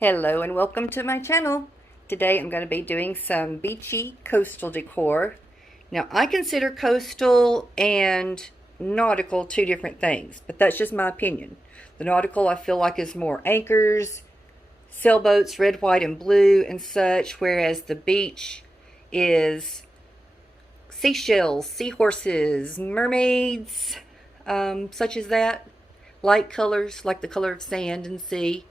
Hello and welcome to my channel. Today I'm going to be doing some beachy coastal decor. Now I consider coastal and nautical two different things, but that's just my opinion. The nautical I feel like is more anchors, sailboats, red, white, and blue and such, whereas the beach is seashells, seahorses, mermaids, such as that. Light colors like the color of sand and sea.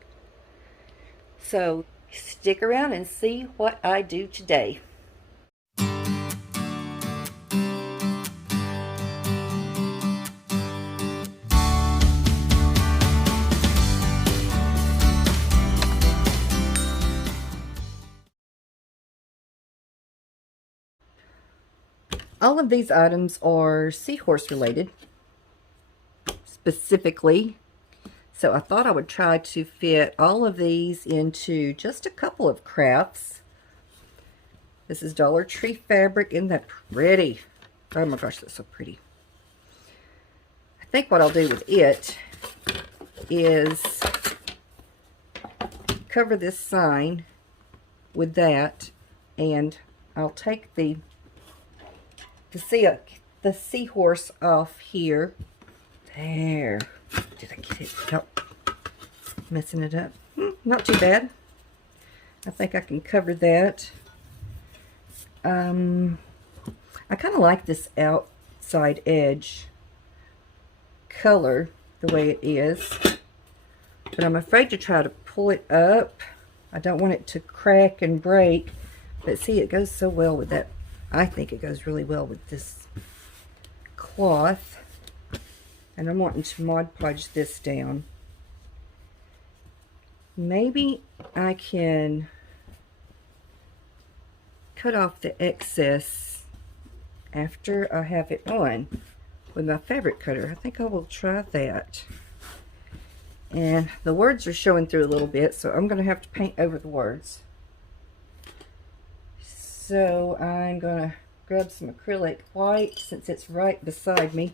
So stick around and see what I do today. All of these items are seahorse related, specifically. So I thought I would try to fit all of these into just a couple of crafts. This is Dollar Tree fabric. Isn't that pretty? Oh my gosh, that's so pretty. I think what I'll do with it is cover this sign with that, and I'll take the seahorse off here. There. Did I get it? Nope. Messing it up. Not too bad. I think I can cover that. I kind of like this outside edge color the way it is, but I'm afraid to try to pull it up. I don't want it to crack and break, but see, it goes so well with that. I think it goes really well with this cloth. And I'm wanting to Mod Podge this down. Maybe I can cut off the excess after I have it on with my fabric cutter. I think I will try that. And the words are showing through a little bit, so I'm going to have to paint over the words. So I'm going to grab some acrylic white since it's right beside me.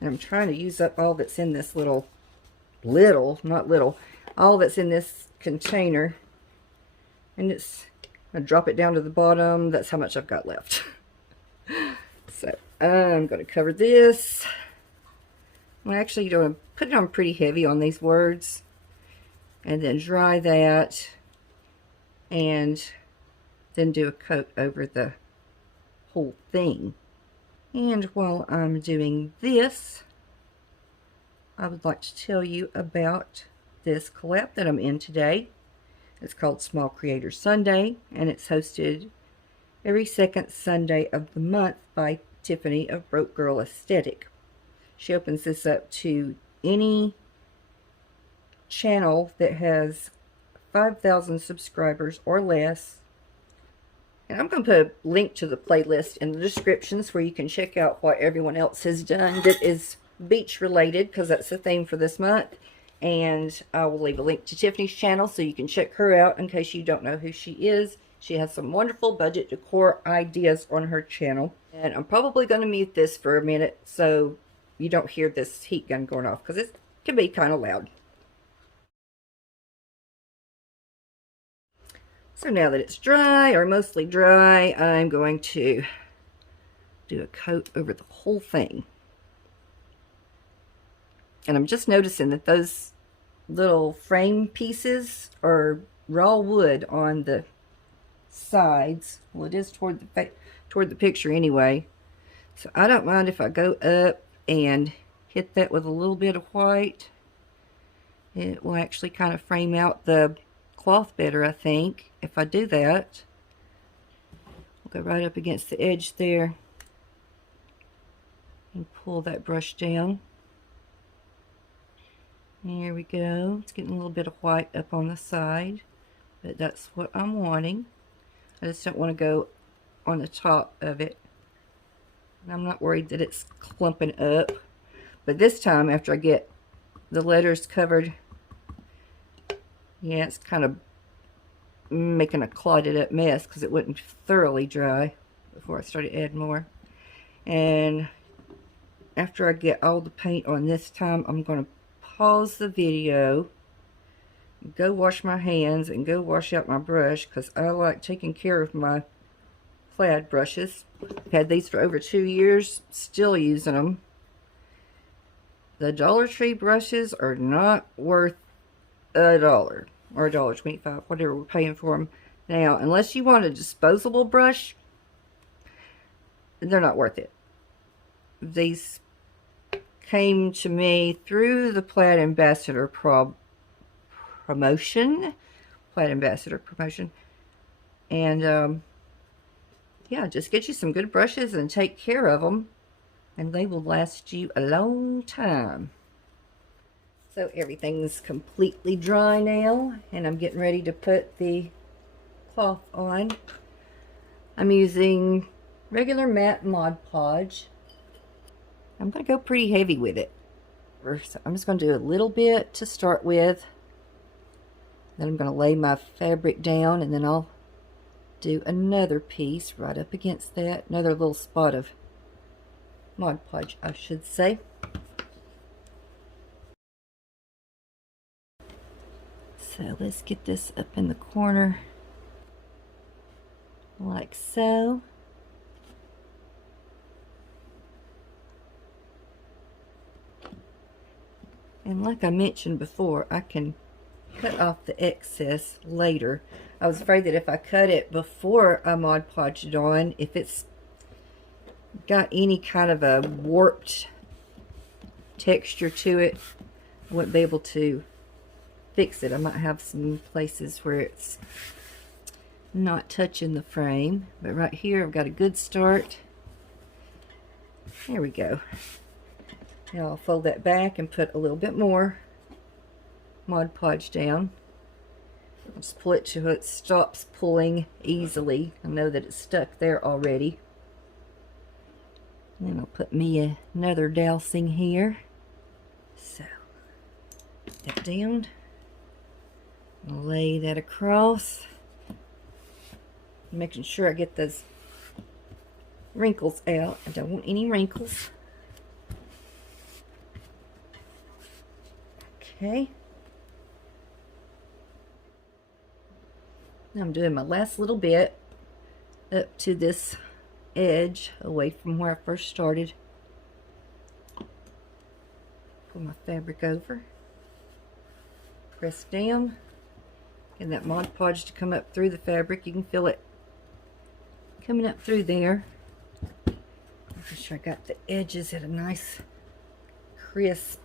And I'm trying to use up all that's in this all that's in this container. And it's, I'm going to drop it down to the bottom. That's how much I've got left. So I'm going to cover this. I'm actually going to put it on pretty heavy on these words. And then dry that. And then do a coat over the whole thing. And while I'm doing this, I would like to tell you about this collab that I'm in today. It's called Small Creator Sunday, and it's hosted every second Sunday of the month by Tiffany of Broke Girl Aesthetic. She opens this up to any channel that has 5,000 subscribers or less. And I'm going to put a link to the playlist in the descriptions where you can check out what everyone else has done that is beach related, because that's the theme for this month. And I will leave a link to Tiffany's channel so you can check her out in case you don't know who she is. She has some wonderful budget decor ideas on her channel. And I'm probably going to mute this for a minute so you don't hear this heat gun going off, because it can be kind of loud. So now that it's dry, or mostly dry, I'm going to do a coat over the whole thing. And I'm just noticing that those little frame pieces are raw wood on the sides. Well, it is toward the picture anyway. So I don't mind if I go up and hit that with a little bit of white. It will actually kind of frame out the cloth better, I think, if I do that. I'll go right up against the edge there and pull that brush down. There we go. It's getting a little bit of white up on the side, but that's what I'm wanting. I just don't want to go on the top of it. And I'm not worried that it's clumping up, but this time after I get the letters covered, yeah, it's kind of making a clotted up mess because it wouldn't thoroughly dry before I started adding more. And after I get all the paint on this time, I'm going to pause the video go wash my hands and go wash out my brush, because I like taking care of my plaid brushes. I've had these for over 2 years, still using them. The Dollar Tree brushes are not worth $1 or $1.25, whatever we're paying for them now. Unless you want a disposable brush, they're not worth it. These came to me through the Plaid Ambassador promotion. Plaid Ambassador promotion. And yeah, just get you some good brushes and take care of them, and they will last you a long time. So everything's completely dry now, and I'm getting ready to put the cloth on. I'm using regular matte Mod Podge. I'm going to go pretty heavy with it. First, I'm just going to do a little bit to start with. Then I'm going to lay my fabric down, and then I'll do another piece right up against that. Another little spot of Mod Podge, I should say. So let's get this up in the corner like so. And like I mentioned before, I can cut off the excess later. I was afraid that if I cut it before I Mod Podged it on, if it's got any kind of a warped texture to it, I wouldn't be able to fix it. I might have some places where it's not touching the frame, but right here I've got a good start. There we go. Now I'll fold that back and put a little bit more Mod Podge down. I'll just pull it till it stops pulling easily. I know that it's stuck there already. And then I'll put me another dowsing here. So, put that down. I'll lay that across. Making sure I get those wrinkles out. I don't want any wrinkles. Okay. Now I'm doing my last little bit up to this edge away from where I first started. Pull my fabric over. Press down. And that Mod Podge to come up through the fabric. You can feel it coming up through there. Make sure I got the edges at a nice crisp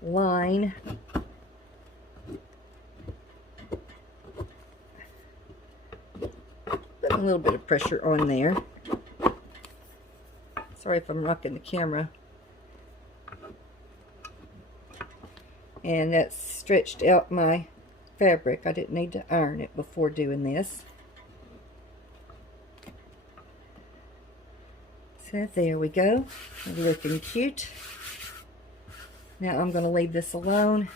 line. Put a little bit of pressure on there. Sorry if I'm rocking the camera. And that's stretched out my fabric. I didn't need to iron it before doing this. So there we go. Looking cute. Now I'm going to leave this alone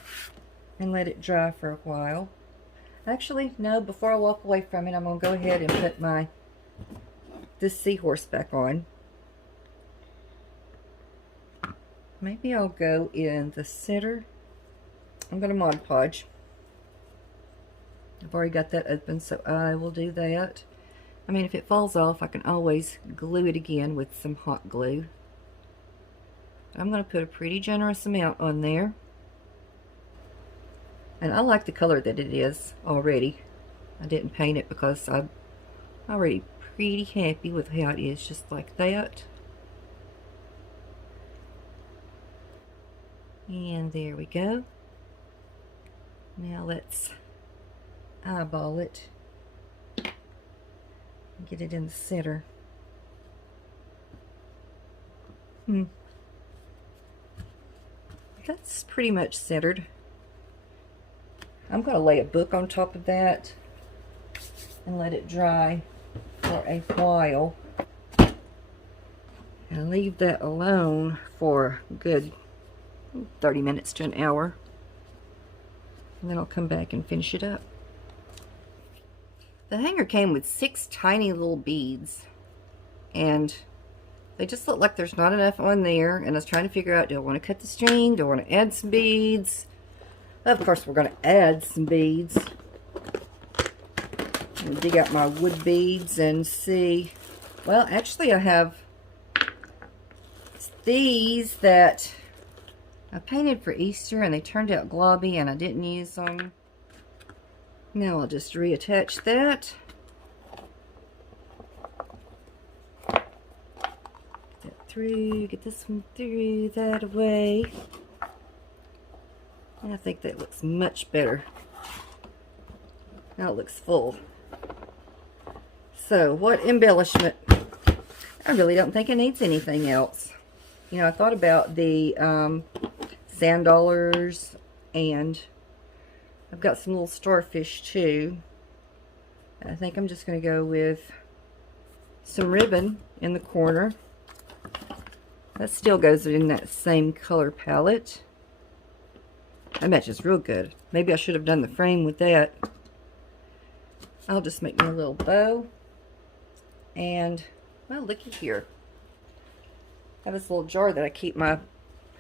and let it dry for a while. Actually, no, before I walk away from it, I'm going to go ahead and put this seahorse back on. Maybe I'll go in the center. I'm going to Mod Podge. I've already got that open, so I will do that. I mean, if it falls off, I can always glue it again with some hot glue. I'm going to put a pretty generous amount on there. And I like the color that it is already. I didn't paint it because I'm already pretty happy with how it is, just like that. And there we go. Now let's eyeball it. Get it in the center. That's pretty much centered. I'm going to lay a book on top of that and let it dry for a while. And leave that alone for a good 30 minutes to an hour. And then I'll come back and finish it up. The hanger came with 6 tiny little beads, and they just look like there's not enough on there, and I was trying to figure out, do I want to cut the string, do I want to add some beads, Of course, we're going to add some beads. I'm going to dig out my wood beads and see. Well, actually, I have these that I painted for Easter, and they turned out globby, and I didn't use them. Now I'll just reattach that. Get this one through, that away. And I think that looks much better. Now it looks full. So, what embellishment? I really don't think it needs anything else. You know, I thought about the sand dollars, and I've got some little starfish too. I think I'm just going to go with some ribbon in the corner. That still goes in that same color palette. That matches real good. Maybe I should have done the frame with that. I'll just make me a little bow. And, well, looky here. I have this little jar that I keep my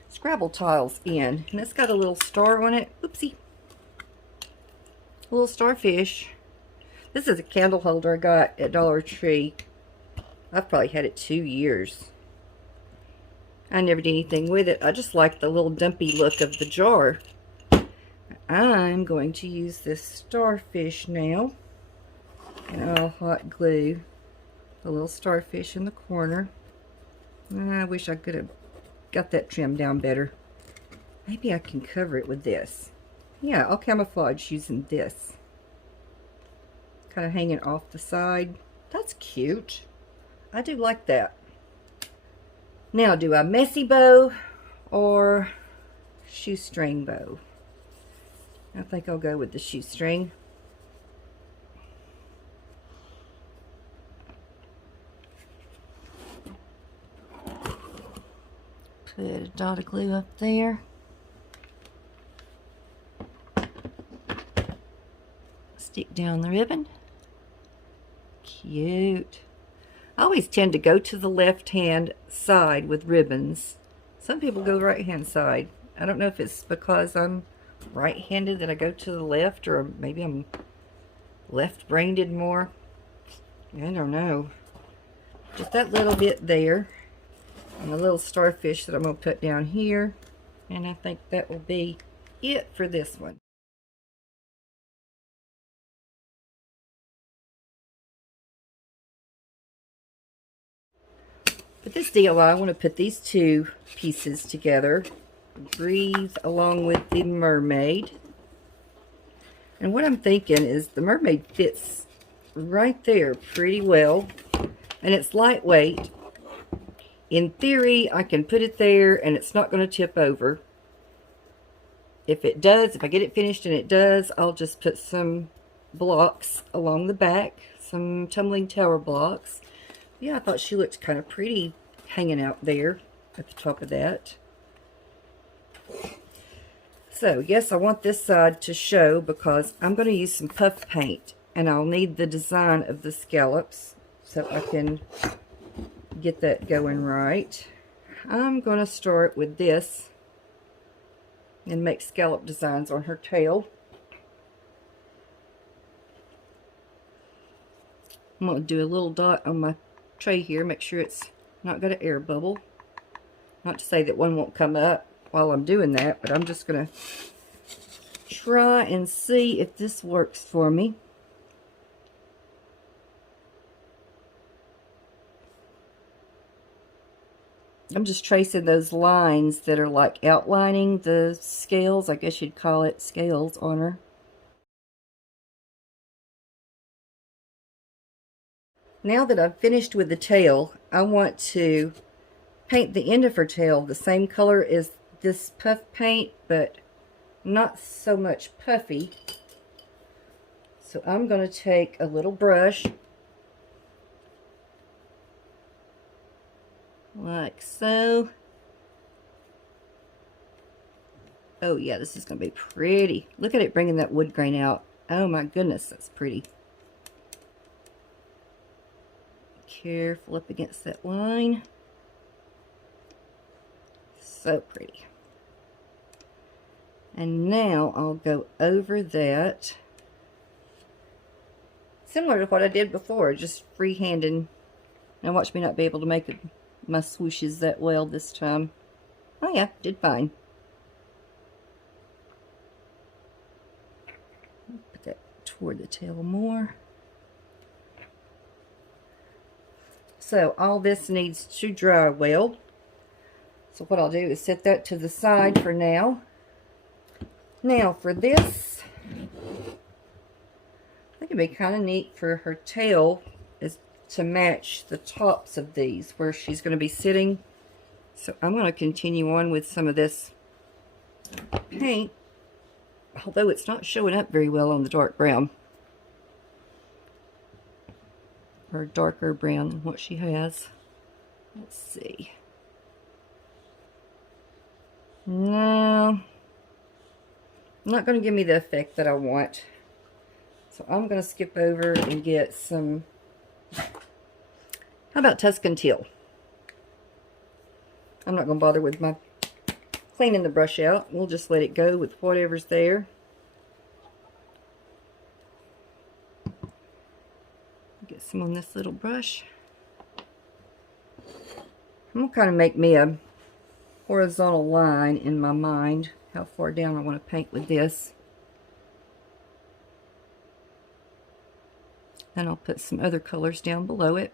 Scrabble tiles in. And it's got a little star on it. Oopsie. A little starfish. This is a candle holder I got at Dollar Tree. I've probably had it 2 years. I never did anything with it. I just like the little dumpy look of the jar. I'm going to use this starfish now. And I'll hot glue the little starfish in the corner. I wish I could have got that trimmed down better. Maybe I can cover it with this. Yeah, I'll camouflage using this. Kind of hanging off the side. That's cute. I do like that. Now, do a messy bow or shoestring bow? I think I'll go with the shoestring. Put a dot of glue up there. Stick down the ribbon. Cute. I always tend to go to the left-hand side with ribbons. Some people go right-hand side. I don't know if it's because I'm right-handed that I go to the left, or maybe I'm left-brained more. I don't know. Just that little bit there. And a little starfish that I'm going to put down here. And I think that will be it for this one. But this DIY, I want to put these two pieces together. Breathe along with the mermaid. And what I'm thinking is the mermaid fits right there pretty well. And it's lightweight. In theory, I can put it there and it's not going to tip over. If it does, if I get it finished and it does, I'll just put some blocks along the back. Some tumbling tower blocks. Yeah, I thought she looked kind of pretty hanging out there at the top of that. So, yes, I want this side to show because I'm going to use some puff paint. And I'll need the design of the scallops so I can get that going right. I'm going to start with this and make scallop designs on her tail. I'm going to do a little dot on my tray here, make sure it's not got an air bubble. Not to say that one won't come up while I'm doing that, but I'm just going to try and see if this works for me. I'm just tracing those lines that are like outlining the scales, I guess you'd call it scales on her. Now that I've finished with the tail, I want to paint the end of her tail the same color as this puff paint, but not so much puffy. So I'm going to take a little brush, like so. Oh yeah, this is going to be pretty. Look at it bringing that wood grain out. Oh my goodness, that's pretty. Careful up against that line. So pretty. And now I'll go over that. Similar to what I did before, just freehanding. Now watch me not be able to make my swooshes that well this time. Oh yeah, did fine. Put that toward the tail more. So all this needs to dry well. So what I'll do is set that to the side for now. Now for this, I think it'd be kind of neat for her tail is to match the tops of these where she's going to be sitting. So I'm going to continue on with some of this paint, although it's not showing up very well on the dark brown. Or darker brown than what she has. Let's see. No, not going to give me the effect that I want. So I'm going to skip over and get some, how about Tuscan Teal? I'm not going to bother with my cleaning the brush out. We'll just let it go with whatever's there. Get some on this little brush. I'm going to kind of make me a horizontal line in my mind, how far down I want to paint with this. Then I'll put some other colors down below it.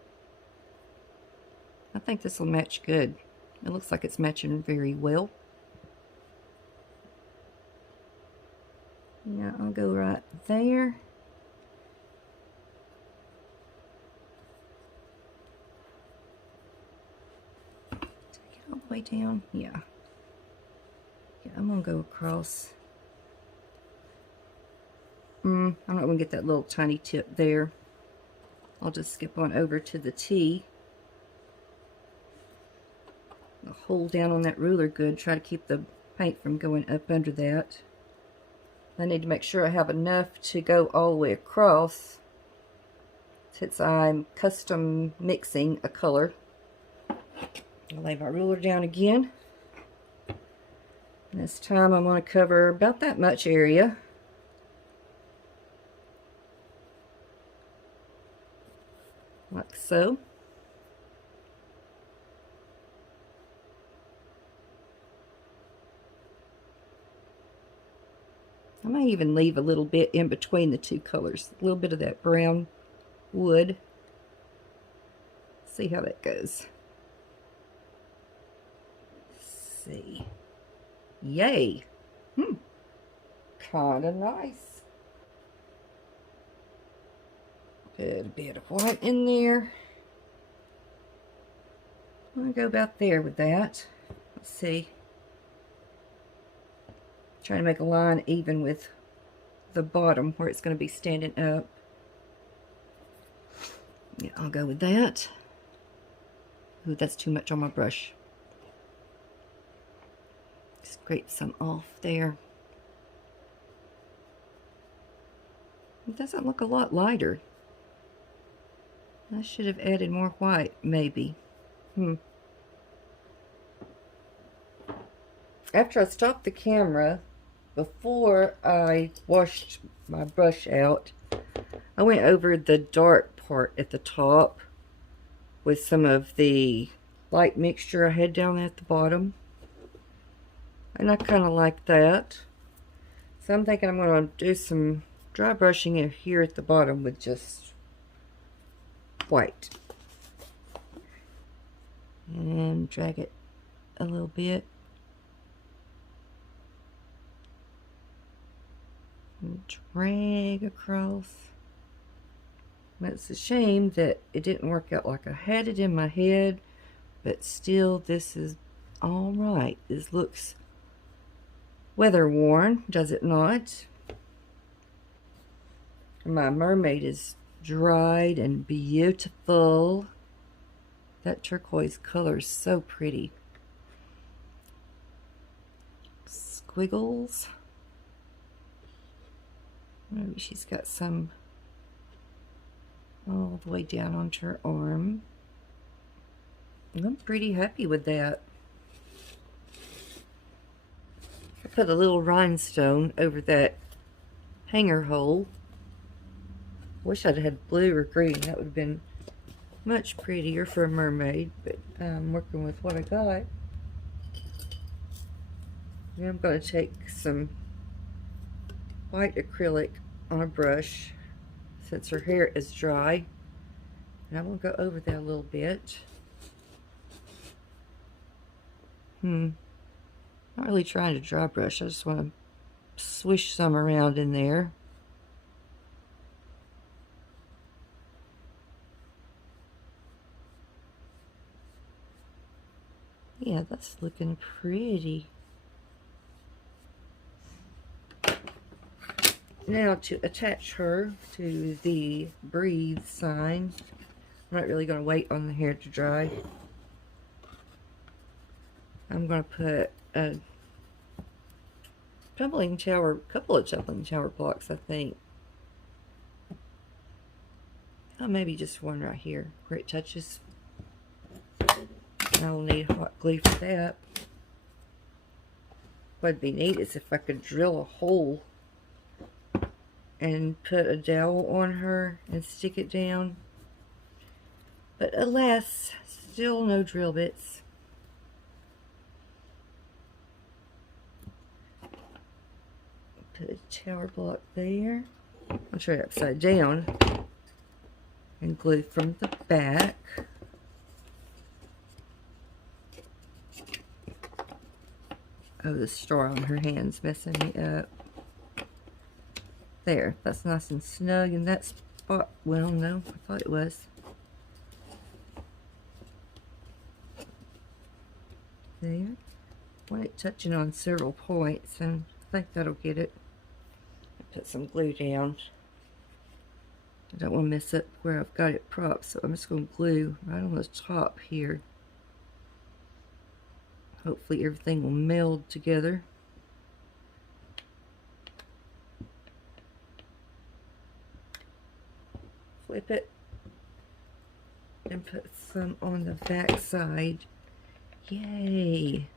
I think this will match good. It looks like it's matching very well. Yeah, I'll go right there. All the way down, yeah. I'm gonna go across. I'm not gonna get that little tiny tip there. I'll just skip on over to the T. I'll hold down on that ruler good, try to keep the paint from going up under that. I need to make sure I have enough to go all the way across since I'm custom mixing a color. I'll lay my ruler down again. This time I'm going to cover about that much area. Like so. I may even leave a little bit in between the two colors. A little bit of that brown wood. See how that goes. See. Yay. Kind of nice. Put a bit of white in there. I'm going to go about there with that. Let's see. Trying to make a line even with the bottom where it's going to be standing up. Yeah, I'll go with that. Ooh, that's too much on my brush. Scrape some off there. It doesn't look a lot lighter. I should have added more white, maybe. After I stopped the camera, before I washed my brush out, I went over the dark part at the top with some of the light mixture I had down at the bottom. And I kind of like that. So I'm thinking I'm going to do some dry brushing in here at the bottom with just white. And drag it a little bit. And drag across. It's a shame that it didn't work out like I had it in my head, but still this is all right. This looks weather worn, does it not? My mermaid is dried and beautiful. That turquoise color is so pretty. Squiggles. Maybe she's got some all the way down onto her arm. I'm pretty happy with that. put a little rhinestone over that hanger hole. Wish I'd had blue or green. That would have been much prettier for a mermaid, but I'm working with what I got. Now I'm going to take some white acrylic on a brush since her hair is dry, and I'm going to go over that a little bit. Not really trying to dry brush. I just want to swish some around in there. Yeah, that's looking pretty. Now to attach her to the breathe sign, I'm not really going to wait on the hair to dry. I'm going to put a tumbling tower, couple of tumbling tower blocks, I think. Oh, maybe just one right here where it touches. I'll need hot glue for that. What'd be neat is if I could drill a hole and put a dowel on her and stick it down. But alas, still no drill bits. Put a tower block there. I'll try it upside down and glue from the back. Oh, the straw on her hand's messing me up. There, that's nice and snug in that spot. Well, no, I thought it was. There. I want it touching on several points, and I think that'll get it. Put some glue down. I don't want to mess up where I've got it propped, so I'm just going to glue right on the top here. Hopefully everything will meld together. Flip it and put some on the back side. Yay!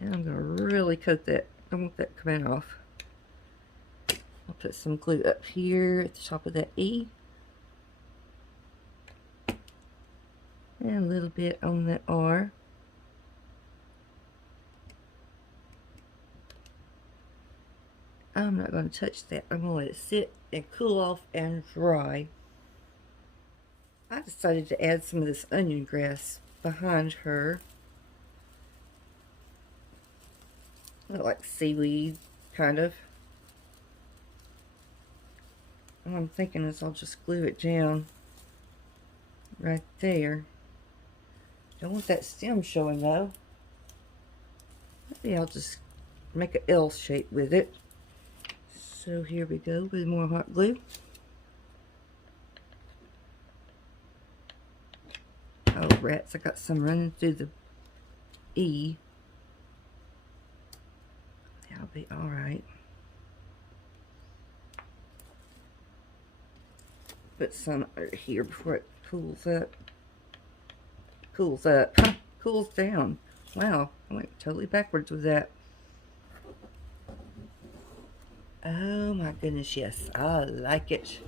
And I'm going to really coat that. I don't want that coming off. I'll put some glue up here at the top of that E. And a little bit on the R. I'm not going to touch that. I'm going to let it sit and cool off and dry. I decided to add some of this onion grass behind her. Like seaweed, kind of. What I'm thinking is I'll just glue it down right there. Don't want that stem showing though. Maybe I'll just make an L shape with it. So here we go with more hot glue. Oh rats, I got some running through the E. That'll be alright. Put some over here before it cools up. Cools up. Huh, cools down. Wow, I went totally backwards with that. Oh my goodness, yes, I like it.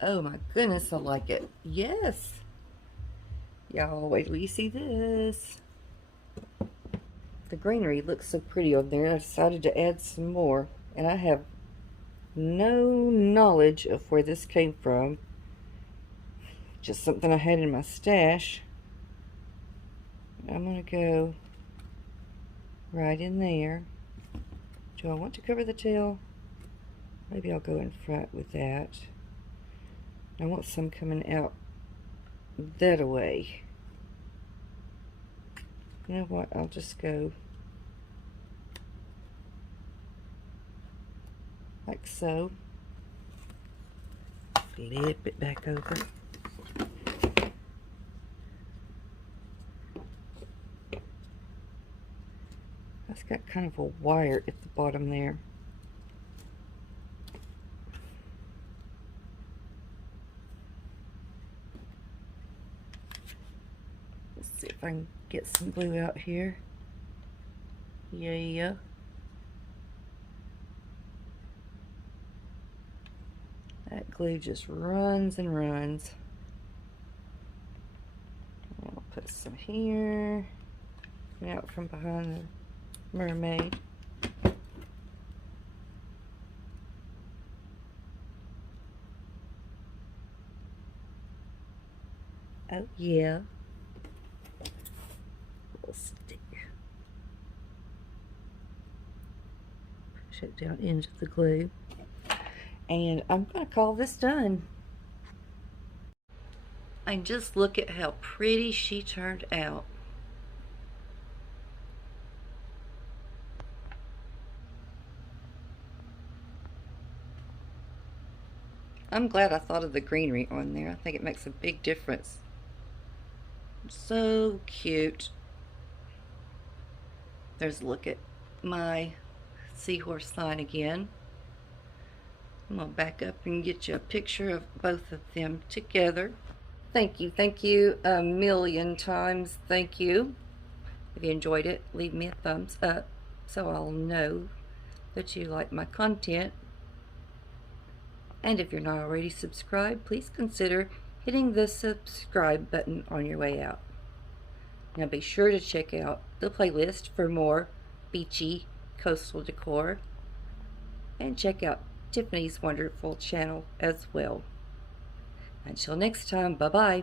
Oh my goodness, I like it. Yes. Y'all, wait till you see this. The greenery looks so pretty on there. I decided to add some more. And I have no knowledge of where this came from. Just something I had in my stash. I'm going to go right in there. Do I want to cover the tail? Maybe I'll go in front with that. I want some coming out that way. You know what? I'll just go like so. Flip it back over. That's got kind of a wire at the bottom there. Let's see if I can get some glue out here. Yeah. That glue just runs and runs. I'll put some here, and out from behind the mermaid. Oh yeah. Little stick. Push it down into the glue. And I'm going to call this done. And just look at how pretty she turned out. I'm glad I thought of the greenery on there. I think it makes a big difference. So cute. There's a look at my seahorse sign again. I'm going to back up and get you a picture of both of them together. Thank you a million times. Thank you. If you enjoyed it, leave me a thumbs up so I'll know that you like my content. And if you're not already subscribed, please consider hitting the subscribe button on your way out. Now be sure to check out the playlist for more beachy coastal decor, and check out Tiffany's wonderful channel as well. Until next time, bye-bye.